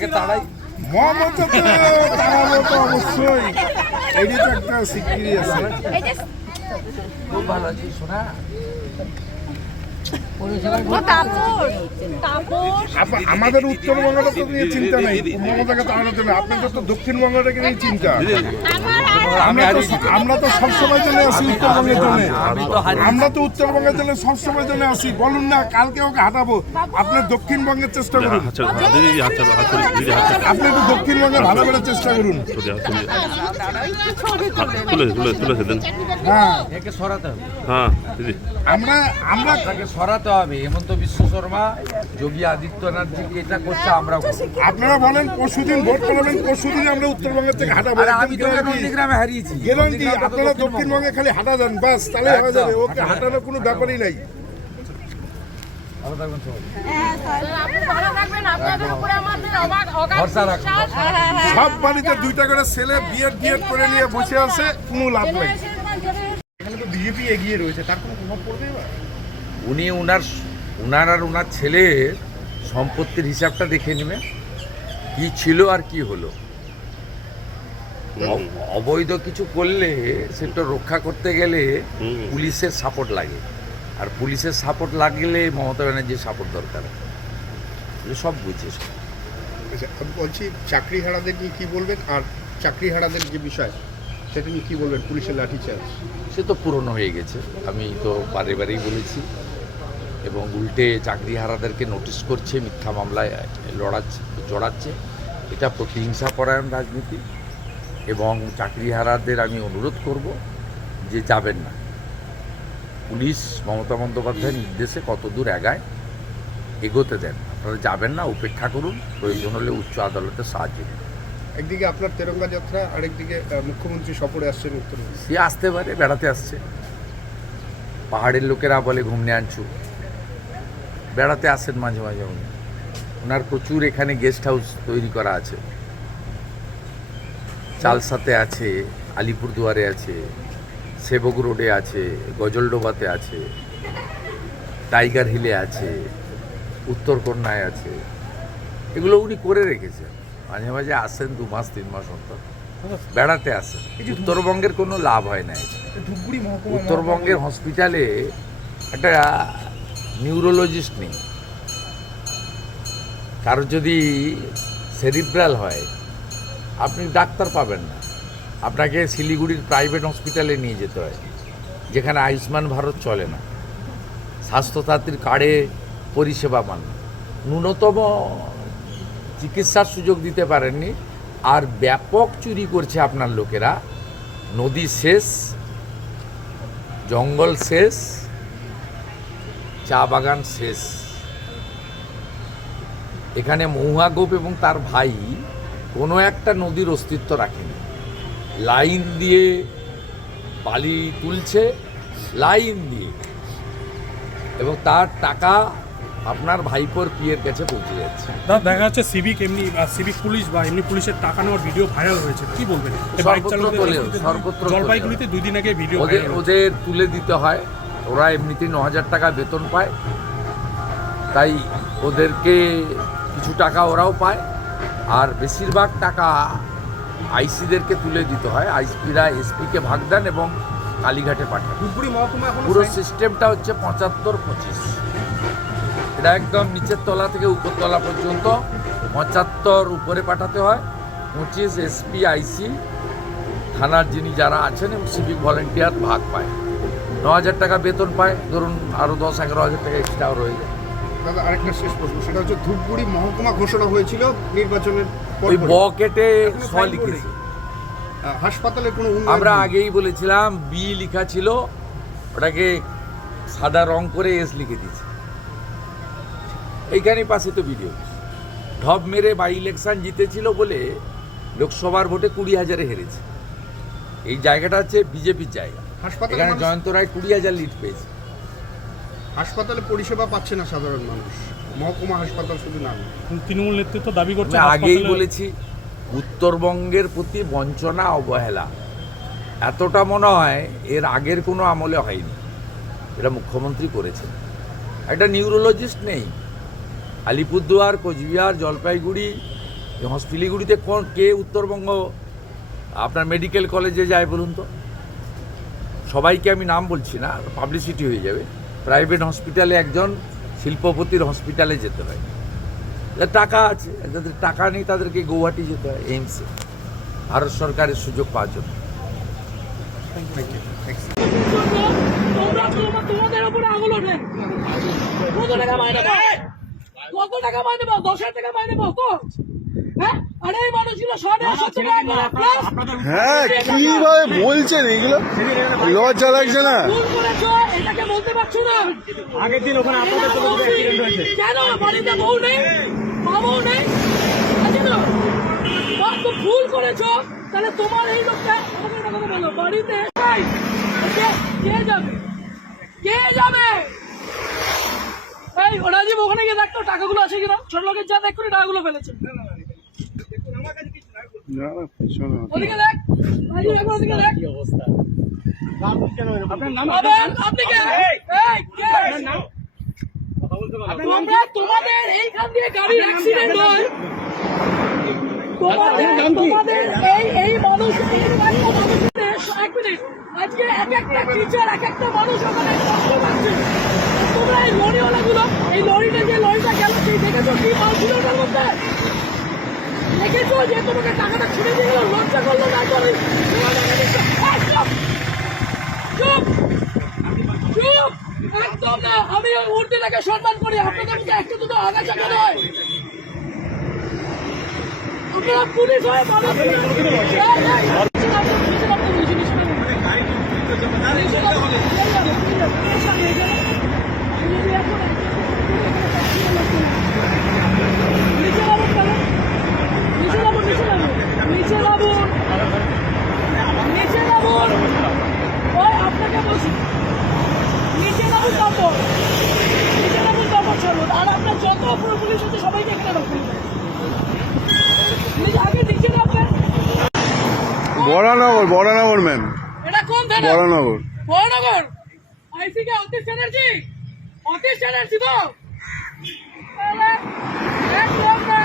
মমতাকে তাড়াই। মমতাকে তাড়াবো তো অবশ্যই, এটি তো একটা সিকিউরিটি আছে। খুব ভালো আছি শোনা। আমাদের উত্তরবঙ্গটা তো নিয়ে চিন্তা নেই, মমতাকে তাড়ানোর জন্য। আপনাদের তো দক্ষিণবঙ্গটাকে নিয়ে চিন্তা। আমরা তো সবসময় জন্য আছি উত্তরবঙ্গের জন্য, আমরা তো উত্তরবঙ্গের জন্য সবসময় জন্য আছি। বলুন না কালকে ওকে হাঁটাবো, আপনার দক্ষিণবঙ্গের চেষ্টা করুন, আপনি একটু দক্ষিণবঙ্গে ভালো করে চেষ্টা করুন। হ্যাঁ একে সরাতে হবে, আমরা আমরা তাকে সরাতে হবে। হেমন্ত বিশ্ব শর্মা, যোগী আদিত্যনাথজি এটা করছে, আমরা আপনারা বলেন পরশুদিন ভোট করাবেন, পরশুদিন আমরা উত্তরবঙ্গের থেকে হাঁটাবো। আমি তো নন্দীগ্রামে হারিয়েছি। গ্যারান্টি আপনারা দক্ষিণবঙ্গে খালি হাঁটা যান, বাস তাহলে হয়ে যাবে। ওকে হাঁটানোর কোনো ব্যাপারই নাই। সব বাড়িতে দুইটা করে ছেলে বিএড করে নিয়ে বসে আছে, কোনো লাভ নেই। এখানে তো বিজেপি এগিয়ে রয়েছে, তার কোনো প্রভাব পড়বে এবার? উনি উনার আর ওনার ছেলের সম্পত্তির হিসাবটা দেখে নেবে, কি ছিল আর কি হলো। অবৈধ কিছু করলে সেটা রক্ষা করতে গেলে পুলিশের সাপোর্ট লাগে, আর পুলিশের সাপোর্ট লাগলে মমতা ব্যানার্জির সাপোর্ট দরকার। সব বুঝে আমি বলছি চাকরিহারাদের নিয়ে কী বলবেন, আর চাকরিহারাদের যে বিষয় সেটা নিয়ে কী বলবেন? পুলিশের লাঠিচার্জ সে তো পুরনো হয়ে গেছে, আমি তো বারেই বলেছি। এবং উল্টে চাকরিহারাদেরকে নোটিশ করছে, মিথ্যা মামলায় জড়াচ্ছে। এটা প্রতিহিংসাপরায়ণ রাজনীতি। এবং চাকরিহারাদের আমি অনুরোধ করব যে যাবেন না। পুলিশ মমতা বন্দ্যোপাধ্যায়ের নির্দেশে কতদূর এগোতে দেন, আপনারা যাবেন না, উপেক্ষা করুন, প্রয়োজন হলে উচ্চ আদালতের সাহায্য নিন। একদিকে আপনার তেরঙ্গা যাত্রা, আরেকদিকে মুখ্যমন্ত্রী সফরে আসছেন উত্তরবঙ্গে। সে আসতে পারে, বেড়াতে আসছে। পাহাড়ের লোকেরা বলে ঘুমনে আনছু, বেড়াতে আসেন মাঝে মাঝে। ওনার প্রচুর এখানে গেস্ট হাউস তৈরি করা আছে, চালসাতে আছে, আলিপুরদুয়ারে আছে, সেবক রোডে আছে, গজলডোবাতে আছে, টাইগার হিলে আছে, উত্তরকন্যায় আছে। এগুলো উনি করে রেখেছেন। মাঝে মাঝে আসেন 2 মাস 3 মাস অন্তর, বেড়াতে আসেন। উত্তরবঙ্গের কোনো লাভ হয় না। উত্তরবঙ্গের হসপিটালে একটা নিউরোলজিস্ট নেই। কারোর যদি সেরিব্রাল হয় আপনি ডাক্তার পাবেন না, আপনাকে শিলিগুড়ির প্রাইভেট হসপিটালে নিয়ে যেতে হয়, যেখানে আয়ুষ্মান ভারত চলে না, স্বাস্থ্যসাথীর কার্ডে পরিষেবা পান না, ন্যূনতম চিকিৎসার সুযোগ দিতে পারেননি। আর ব্যাপক চুরি করছে আপনার লোকেরা। নদী শেষ, জঙ্গল শেষ, চা বাগান শেষ। এখানে মহুয়া গোপ এবং তার ভাই কোনো একটা নদীর অস্তিত্ব রাখেনি। লাইন দিয়ে বালি তুলছে, লাইন দিয়ে, এবং তার টাকা আপনার ভাইপোর পিয়ের কাছে পৌঁছে যাচ্ছে। দেখা যাচ্ছে সিভিক পুলিশ বা এমনি পুলিশের টাকা নেওয়ার ভিডিও ভাইরাল হয়েছে, কি বলবেন? সর্বত্র জলপাইগুড়িতে 2 দিন আগে ভিডিও ওদের তুলে দিতে হয়। ওরা এমনিতেই 9,000 টাকা বেতন পায়, তাই ওদেরকে কিছু টাকা ওরাও পায়, আর বেশিরভাগ টাকা আইসিদেরকে তুলে দিতে হয়। আইসিরা এসপিকে ভাগ দেন এবং কালীঘাটে পাঠান। পুরো সিস্টেমটা হচ্ছে 75-25। এটা একদম নিচের তলা থেকে উপর তলা পর্যন্ত 75 উপরে পাঠাতে হয়, 25 এসপি আইসি থানার যিনি যারা আছেন এবং সিভিক ভলেন্টিয়ার ভাগ পায়। 9,000 টাকা বেতন পায়, ধরুন আরও 10-11,000 টাকা এক্সট্রাও রয়ে যায়। দাদা আরেকটা শেষ প্রশ্ন, সেটা হচ্ছে ধূপগুড়ি মহকুমা ঘোষণা হয়েছিল নির্বাচনের ওই ব কেটে স লিখেছে। হাসপাতালে কোনো আমরা আগেই বলেছিলাম, বি লেখা ছিল, ওটাকে সাদা রং করে এস লিখে দিয়েছে। এইখানে পাশে তো ভিডিও, ঢপ মেরে বাই ইলেকশন জিতেছিল বলে লোকসভার ভোটে 20,000-এ হেরেছে। এই জায়গাটা হচ্ছে বিজেপির জায়গা। এখানে জয়ন্ত রায় 20,000 লিড পেয়েছে। হাসপাতালে পরিষেবা পাচ্ছে না সাধারণ মানুষ, মহকুমা হাসপাতাল শুধু নাম। তৃণমূল নেতৃত্ব দাবি করছে, আগেই বলেছি উত্তরবঙ্গের প্রতি বঞ্চনা, অবহেলা এতটা মনে হয় এর আগের কোনো আমলে হয়নি। এটা মুখ্যমন্ত্রী করেছেন। একটা নিউরোলজিস্ট নেই। আলিপুরদুয়ার, কোচবিহার, জলপাইগুড়ি, শিলিগুড়িতে কে উত্তরবঙ্গ আপনার মেডিকেল কলেজে যায় বলুন তো? সবাইকে আমি নাম বলছি না, পাবলিসিটি হয়ে যাবে। প্রাইভেট হসপিটালে একজন শিল্পপতির হসপিটালে যেতে হয়, যাদের টাকা আছে, যাদের টাকা নেই তাদেরকে গৌহাটি যেতে হয় এইমসে, ভারত সরকারের সুযোগ পাওয়ার জন্য। তোমাদের উপরে আঙুল ওঠে। কত টাকা মাইনে পাও? কত টাকা মাইনে পাও? 10,000 টাকা মাইনে পাও তো? হ্যাঁ, আর এই মানুষগুলো 170 টাকা প্লাস হ্যাঁ, কিভাবে বলছেন এগুলো? লজ্জা লাগছে না? ভুল করেছো, এটাকে বলতে পারছো না। আগের দিন ওখানে আপনাদের তো অ্যাক্সিডেন্ট হয়েছে। কেন বাড়িতে বউ নেই? মা বউ নেই? আছে তো? তো ভুল করেছো, তাহলে তোমার এই লোকটা আমাকে একটা কথা বলো, বাড়িতে কে যাবে? কে যাবে? এই রাজীব ওখানে গিয়ে দেখতো টাকাগুলো আছে কিনা, ছোট লোকের যা দেখ করে টাকাগুলো ফেলেছে। ওদিকে দেখ, রাজীব একবার ওদিকে দেখ। আপনার নাম আপনি কে? এই কে? তোমাদের এইখান দিয়ে গাড়ির অ্যাক্সিডেন্ট হয়, তোমাদের এই মানুষ, এক মিনিট, আজকে এক একটা টিচার, এক একটা মানুষ ওখানে কষ্ট পাচ্ছে। তোমরা এই লরিওয়ালা গুলো, এই লরিটা যে লরিটা গেল, সেই দেখেছো কি মাল ছিল ওটার মধ্যে? দেখেছো যে তোমাকে টাকাটা ছুড়ে দিয়ে গেল, লজ্জা করলো না? চুপ চুপ চুপ, একদম না। আমি ওই উর্দিটাকে সম্মান করি, আপনাদের মুখে একটু দুটো আগাছা কেন হয়? আপনারা পুলিশ হয়ে মানুষ আপনাকে বলছি নিচে নামুন, তারপর নিচে নামুন, তারপর ছাড়ুন। আর আপনার যত অপর পুলিশ আছে সবাইকে এখানে রাখুন। আগে নিচে নামবেন। বরানগর ম্যাম, এটা কোন থানা? বরানগর। বরানগর আইসি কে? অতীশ চ্যাটার্জি? অতীশ চ্যাটার্জি তো? একদম না,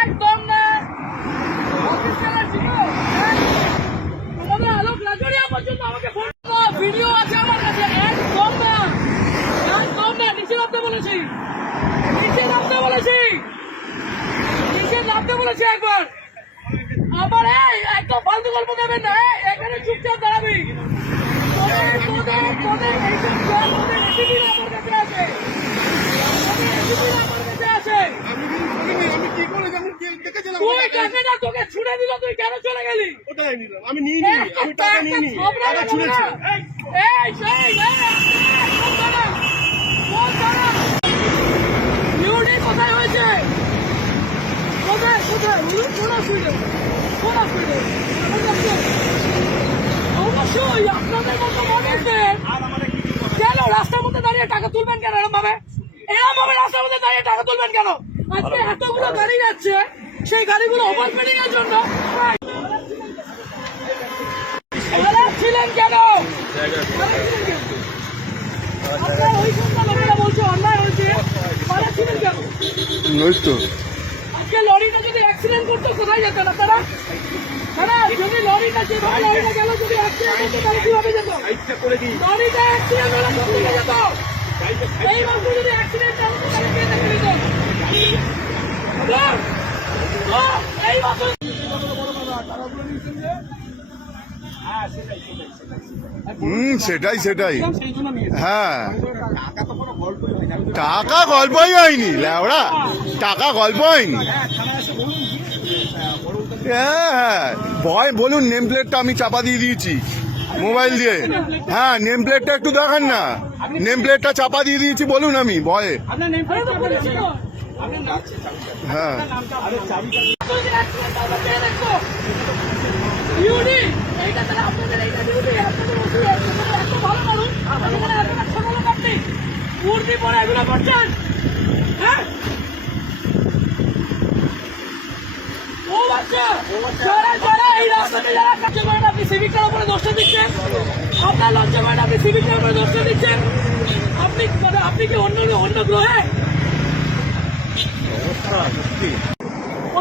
একদম না। অতীশ চ্যাটার্জি তো? তোমাদের আলোক লাজরিয়া পর্যন্ত আমাকে ফোন করো, ভিডিও আছে আমার কাছে। একদম না, একদম না। নিচে নামতে বলেছি, নিচে নামতে বলেছি, নিচে নামতে বলেছি একবার। আমার এই একদম ফালতু গল্প দেবেন না, এখানে চুপচাপ দাঁড়াবি। তোদের এইসব তোদের এসিপিরা আমার কাছে আছে, এসিপিরা আমার কাছে আছে। আমি কি করে যেমন দেখেছিলাম? তুই টাকা না, তোকে ছুড়ে দিল, তুই কেন চলে গেলি? ওটাই নিলাম, আমি নিয়ে নিই, আমি টাকা নিয়ে নিই, টাকা ছুঁড়েছি। কোথায় হয়েছে? কোথায় কোথায়? কোন হসপিটাল? কোন হসপিটাল? অবশ্যই আপনাদের মতো মানুষদের কেন রাস্তার মধ্যে দাঁড়িয়ে টাকা তুলবেন কেন? এরকম ভাবে রাস্তার মধ্যে দাঁড়িয়ে টাকা তুলবেন কেন? আজকে এতগুলো গাড়ি যাচ্ছে, সেই গাড়িগুলো ওভারস্পিডিং এর জন্য ছিলেন কেন? আপনার ওই সন্ধ্যা লোকেরা বলছে অন্যায় হয়েছে, ছিলেন কেন? আজকে লরিটা যদি অ্যাক্সিডেন্ট করতো কোথায় যেতেন আপনারা? যদি লরিটা যেভাবে লরিটা গেল, যদি অ্যাক্সিডেন্ট করতো তাহলে কিভাবে যেত? লরিটা অ্যাক্সিডেন্ট হলে কোন দিকে যেত? এই মাত্র যদি অ্যাক্সিডেন্ট হতো তাহলে কে দেখে নিত? এই মাত্র সেটাই হ্যাঁ, টাকা গল্পই হয়নি ল্যাওড়া, টাকা গল্প হয়নি। হ্যাঁ, ভয় বলুন, নেম প্লেটটা আমি চাপা দিয়ে দিয়েছি মোবাইল দিয়ে। হ্যাঁ, নেম প্লেটটা একটু দেখান না, নেম প্লেটটা চাপা দিয়ে দিয়েছি, বলুন আমি ভয়ে। হ্যাঁ, উর্দি পরে এগুলো করছেন? হ্যাঁ, ও বাচ্চা যারা যারা এই রাস্তাতে যারা কাজ করেন, আপনি সিভিকটার উপরে দোষটা দিচ্ছেন। আপনার লজ্জা করেন, আপনি সিভিকটার উপরে দোষটা দিচ্ছেন। আপনি কি অন্য গ্রহে?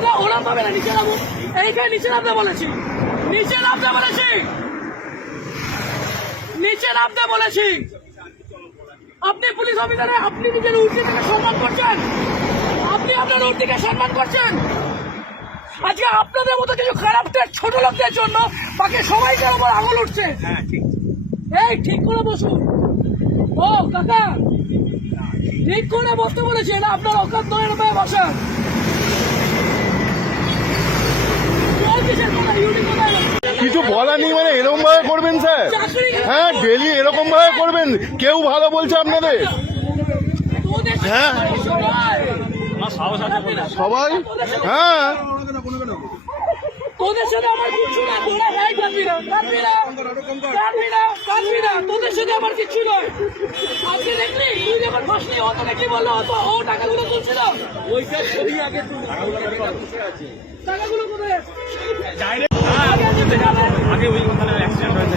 ওরা ওরম ভাবে না, নিচে নামো, এইখানে নিচে নামতে বলেছি, নিচে নামতে বলেছি, নিচে নামতে বলেছি। আপনি পুলিশ অফিসারে আপনি নিজের উর্দিকে সম্মান করছেন, আপনি আপনার উর্দিকে সম্মান করছেন। আজকে আপনাদের মতো কিছু খারাপ ছোট লোকদের জন্য বাকি সবাইকে আমার আঙুল উঠছে। এই ঠিক করে বসুন। ও কাকা, ঠিক করে বসতে বলেছি, এটা আপনার অকাত নয়, এরকম বসেন। কিছু বলা নেই মানে এরকম ভাবে করবেন স্যার? হ্যাঁ, ডেলি এরকম ভাবে করবেন? কেউ ভালো বলছে আপনাদের? হ্যাঁ সবাই, হ্যাঁ তোদের সাথে আমার কিছু না, তোরা ভাই কাঁদবি না, কাঁদবি না, কাঁদবি না, কাঁদবি না, তোদের সাথে আমার কিছু নয়। আজকে দেখলি তুই যখন ফাঁসলি ও তোকে কি বললো, ও টাকাগুলো তুলছিল, ওইসব ছবি আগে তুল, টাকাগুলো কোথায়? আগে ওই ওখানে অ্যাক্সিডেন্ট হয়েছে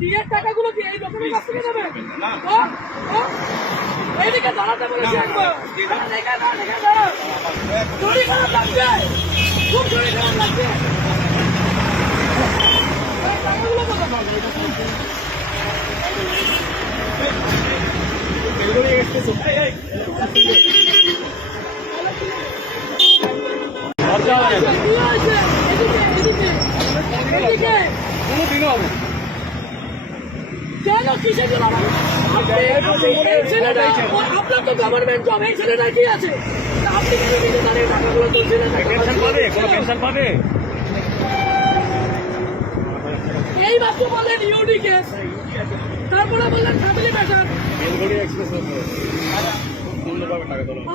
বিয়ের টাকাগুলো কি এই লোকের কাছ থেকে দেবে? এইদিকে দাঁড়াতে বলেছি একবার, দাঁড়া, শরীর খারাপ লাগছে, খুব শরীর খারাপ লাগছে। টাকাগুলো কোথায়? কেন কিসের জন্য আপনার তো গভর্নমেন্ট জব, এই ছেলেটা কি আছে? আপনি কেন নিজে দাঁড়িয়ে টাকাগুলো তুলছিলেন? এই মাত্র বললেন ইউডি কেস, তারপরে বললেন ফ্যামিলি ম্যাটার।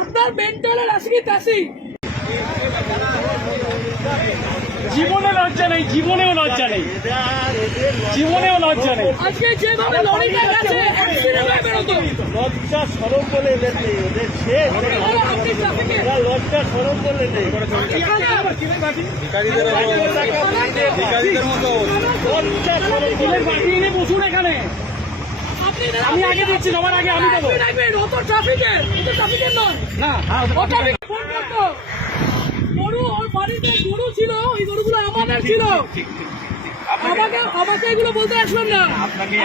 আপনার মেন্টালের আসি তাসি। জীবনে লজ্জা নেই, জীবনেও লজ্জা নেই, জীবনেও লজ্জা নেই। আজকে যেভাবে লরিটা গেছে অ্যাক্সিডেন্ট হয়ে বেরোতো, লজ্জা সরম বলে এদের নেই, ওদের শেষ আপনি ট্রাফিকে লজ্জা সরম বলে নেই। বসুন এখানে, আমি আগে দিচ্ছি, সবার আগে আমি দেবো। অত ট্রাফিকের, ট্রাফিকের নয় না ও ট্রাফিক ফোন করতো। গরু ওর বাড়িতে গরু ছিল, ওই গরুগুলো আমাদের ছিল। আমাকে এগুলো বলতে আসবেন না।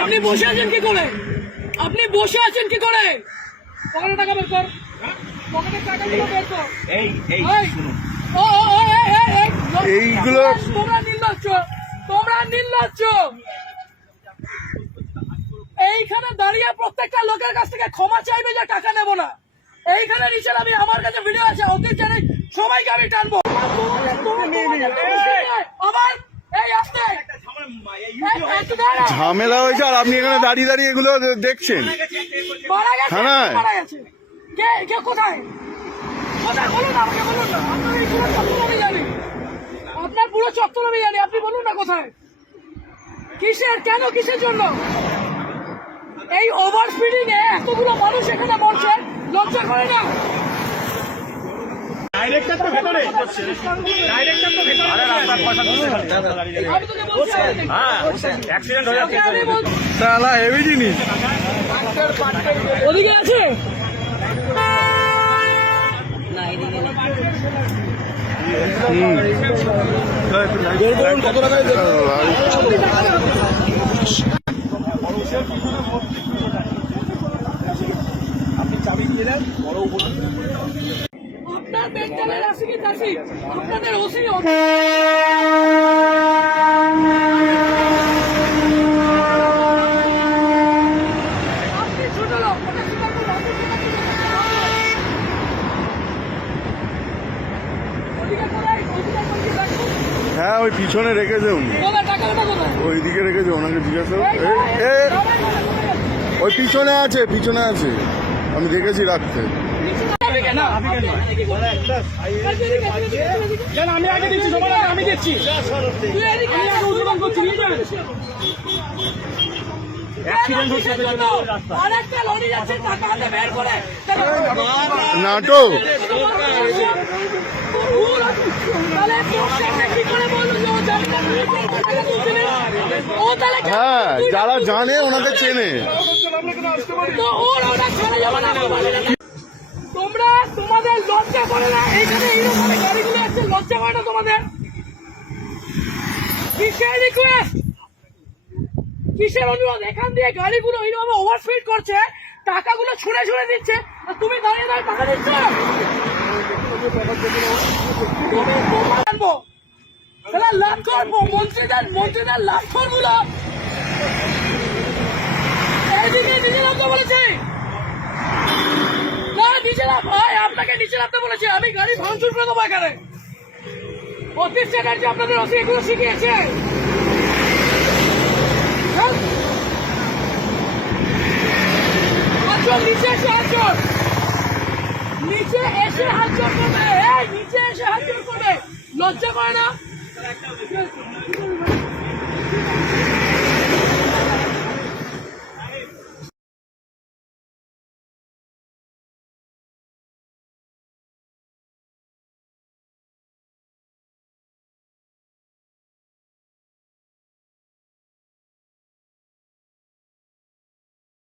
আপনি বসে আছেন কি করে? আপনি বসে আছেন কি করে? পকেটে টাকা বের কর, পকেটের টাকাগুলো বের কর। এইগুলো তোমরা নির্লজ্জ, তোমরা নির্লজ্জ। এইখানে দাঁড়িয়ে প্রত্যেকটা লোকের কাছ থেকে ক্ষমা চাইবে যে টাকা নেবো না। এইখানে নিচে আমি, আমার কাছে ভিডিও আছে, ওদের চ্যানেল সবাইকে আমি টানবো। আমার এই আসতে ঝামেলা হয়েছে আর আপনি এখানে দাঁড়িয়ে দাঁড়িয়ে এগুলো দেখছেন? মারা গেছে, থানায়? মারা গেছে। কে কোথায়? কোথায় বলুন, আমাকে বলুন না। আপনার এই পুরো চত্বর আমি জানি, আপনার পুরো চত্বর আমি জানি, আপনি বলুন না কোথায়, কিসের, কেন, কিসের জন্য? এই ওভার স্পিডিং এ এতগুলো মানুষ এখানে মরছে, লজ্জা করে না? ডাইরেক্টর তো ভেতরে, ডাইরেক্টর তো ভেতরে। আমি তোকে বলছি, হ্যাঁ, অ্যাক্সিডেন্ট হয়ে যাচ্ছে। আমি বলছি, তাহলে হেভি জিনিস। ওদিকে আছে কত টাকা? আপনার মেন্টালের আসি কি তাসি, আপনাদের ওসি আপনি ছোট লোক, ওটা স্বীকার করুন, আপনি স্বীকার করুন। ওদিকে কোথায়? ওদিকে কোথায় রাখুন? হ্যাঁ, ওই পিছনে রেখেছে উনি, কোথায় টাকাটা কোথায়? ওইদিকে রেখেছে, ওনাকে জিজ্ঞাসা করো। এই, ওই পিছনে আছে, পিছনে আছে, আমি দেখেছি রাখতে। না, আমি আগে দিচ্ছি, সবার আগে আমি দিচ্ছি। অ্যাক্সিডেন্ট হচ্ছে আরেকটা লরি যাচ্ছে, টাকা হাতে বের করে নাটক। হ্যাঁ, যারা জানে ওনাকে চেনে। তোমরা তোমাদের লজ্জা করে না? এইখানে এইরকম গাড়িগুলো আছে, লজ্জা করে না তোমাদের? কিসের রিকোয়েস্ট, কিসের অনুরোধ? এখান দিয়ে গাড়িগুলো এইভাবে ওভারস্পিড করছে, টাকাগুলো ছুঁড়ে ছুঁড়ে দিচ্ছে, আর তুমি দাঁড়িয়ে দাঁড়িয়ে টাকা দিচ্ছ। তুমি প্রমাণ আনবো, তাহলে লাভ করবো মন্ত্রীদের লাভ করবো। এইদিকে নিচে নামতে বলেছি না, নিচে নাম ভাই, আপনাকে নিচে নামতে বলেছি। আমি গাড়ি ভাঙচুর করে দেবো এখানে। অতীশ চ্যাটার্জি আপনাদের এগুলো শিখিয়েছে। নিচে এসে হাত জোর, নিচে এসে হাত জোর করবে, নিচে এসে হাত জোর করবে, লজ্জা করে না?